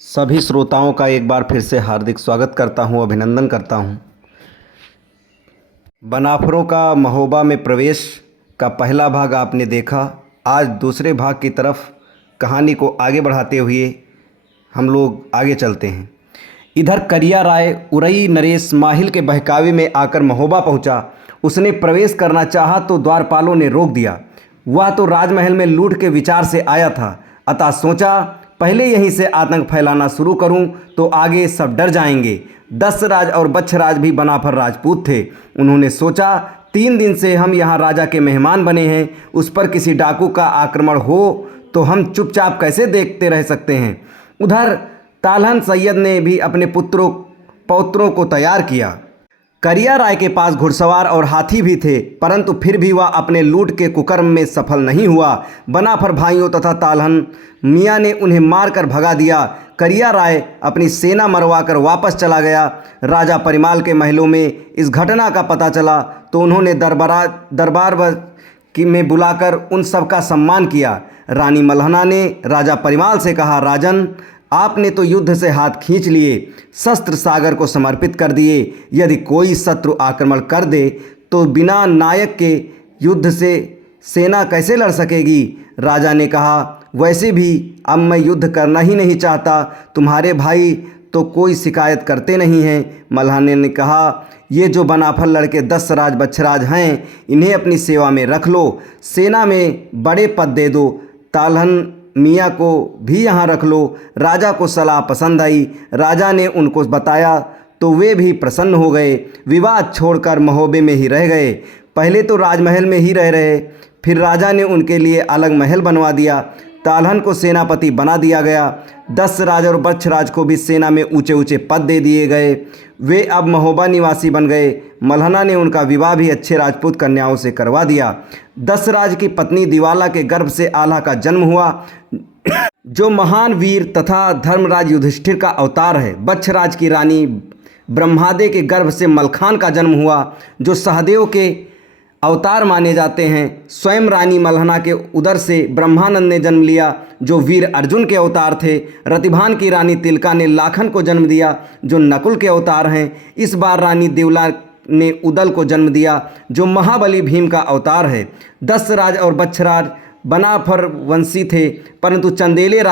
सभी श्रोताओं का एक बार फिर से हार्दिक स्वागत करता हूं, अभिनंदन करता हूं। बनाफरों का महोबा में प्रवेश का पहला भाग आपने देखा। आज दूसरे भाग की तरफ कहानी को आगे बढ़ाते हुए हम लोग आगे चलते हैं। इधर करिया राय उरई नरेश माहिल के बहकावे में आकर महोबा पहुंचा। उसने प्रवेश करना चाहा तो द्वारपालों ने रोक दिया। वह तो राजमहल में लूट के विचार से आया था, अतः सोचा पहले यहीं से आतंक फैलाना शुरू करूं तो आगे सब डर जाएंगे। दशराज और बच्छराज भी बनाफर राजपूत थे। उन्होंने सोचा 3 दिन से हम यहाँ राजा के मेहमान बने हैं, उस पर किसी डाकू का आक्रमण हो तो हम चुपचाप कैसे देखते रह सकते हैं। उधर तालहन सैयद ने भी अपने पौत्रों को तैयार किया। करिया राय के पास घुड़सवार और हाथी भी थे, परंतु फिर भी वह अपने लूट के कुकर्म में सफल नहीं हुआ। बनाफर भाइयों तथा तालहन मियाँ ने उन्हें मारकर भगा दिया। करिया राय अपनी सेना मरवाकर वापस चला गया। राजा परिमाल के महलों में इस घटना का पता चला तो उन्होंने दरबार में बुलाकर उन सब का सम्मान किया। रानी मल्हना ने राजा परिमाल से कहा, राजन, आपने तो युद्ध से हाथ खींच लिए, शस्त्र सागर को समर्पित कर दिए। यदि कोई शत्रु आक्रमण कर दे तो बिना नायक के युद्ध से सेना कैसे लड़ सकेगी। राजा ने कहा, वैसे भी अब मैं युद्ध करना ही नहीं चाहता। तुम्हारे भाई तो कोई शिकायत करते नहीं हैं। मल्हाने ने कहा, ये जो बनाफर लड़के दशराज बच्छराज हैं, इन्हें अपनी सेवा में रख लो, सेना में बड़े पद दे दो। तालहन मियाँ को भी यहाँ रख लो। राजा को सलाह पसंद आई। राजा ने उनको बताया तो वे भी प्रसन्न हो गए। विवाद छोड़कर महोबे में ही रह गए। पहले तो राजमहल में ही रह रहे, फिर राजा ने उनके लिए अलग महल बनवा दिया। तालहन को सेनापति बना दिया गया। दशराज और बच्छराज को भी सेना में ऊंचे ऊंचे पद दे दिए गए। वे अब महोबा निवासी बन गए। मल्हना ने उनका विवाह भी अच्छे राजपूत कन्याओं से करवा दिया। दशराज की पत्नी दिवाला के गर्भ से आल्हा का जन्म हुआ, जो महान वीर तथा धर्मराज युधिष्ठिर का अवतार है। बच्छराज की रानी ब्रह्मादे के गर्भ से मलखान का जन्म हुआ, जो सहदेव के अवतार माने जाते हैं। स्वयं रानी मल्हना के उदर से ब्रह्मानंद ने जन्म लिया, जो वीर अर्जुन के अवतार थे। रतिभान की रानी तिलका ने लाखन को जन्म दिया, जो नकुल के अवतार हैं। इस बार रानी देवला ने उदल को जन्म दिया, जो महाबली भीम का अवतार है। दशराज और बच्छराज बनाफर वंशी थे, परंतु चंदेले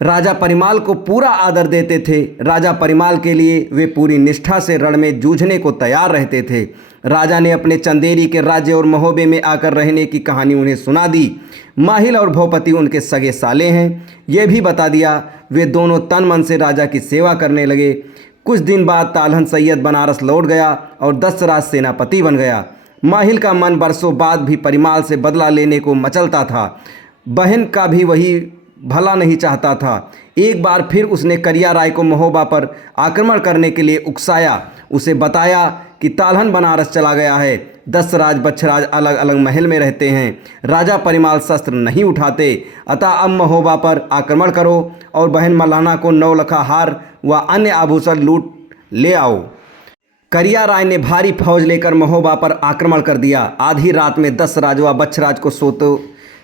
राजा परिमाल को पूरा आदर देते थे। राजा परिमाल के लिए वे पूरी निष्ठा से रण में जूझने को तैयार रहते थे। राजा ने अपने चंदेरी के राज्य और महोबे में आकर रहने की कहानी उन्हें सुना दी। माहिल और भोपति उनके सगे साले हैं, ये भी बता दिया। वे दोनों तन मन से राजा की सेवा करने लगे। कुछ दिन बाद तालहन सैयद बनारस लौट गया और दशराज सेनापति बन गया। माहिल का मन बरसों बाद भी परिमाल से बदला लेने को मचलता था। बहन का भी वही भला नहीं चाहता था। एक बार फिर उसने करिया राय को महोबा पर आक्रमण करने के लिए उकसाया। उसे बताया कि तालहन बनारस चला गया है, दशराज बच्छराज अलग अलग महल में रहते हैं, राजा परिमाल शस्त्र नहीं उठाते, अतः अब महोबा पर आक्रमण करो और बहन मल्हाना को 9 लखा हार व अन्य आभूषण लूट ले आओ। करिया राय ने भारी फौज लेकर महोबा पर आक्रमण कर दिया। आधी रात में दशराज व बच्छराज को सोते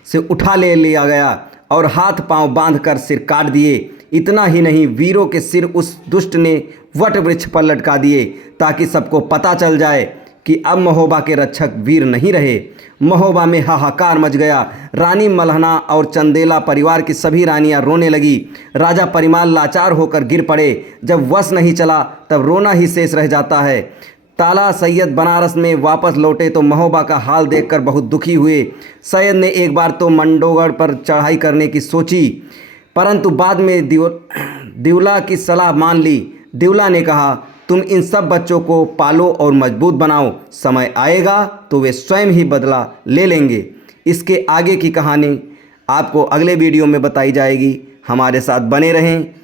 से उठा ले लिया गया और हाथ पांव बांधकर सिर काट दिए। इतना ही नहीं, वीरों के सिर उस दुष्ट ने वट वृक्ष पर लटका दिए, ताकि सबको पता चल जाए कि अब महोबा के रक्षक वीर नहीं रहे। महोबा में हाहाकार मच गया। रानी मल्हना और चंदेला परिवार की सभी रानियां रोने लगी। राजा परिमाल लाचार होकर गिर पड़े। जब वश नहीं चला तब रोना ही शेष रह जाता है। ताला सैयद बनारस में वापस लौटे तो महोबा का हाल देखकर बहुत दुखी हुए। सैयद ने एक बार तो मंडोगढ़ पर चढ़ाई करने की सोची, परंतु बाद में दिवला की सलाह मान ली। दिवला ने कहा, तुम इन सब बच्चों को पालो और मजबूत बनाओ, समय आएगा तो वे स्वयं ही बदला ले लेंगे। इसके आगे की कहानी आपको अगले वीडियो में बताई जाएगी। हमारे साथ बने रहें।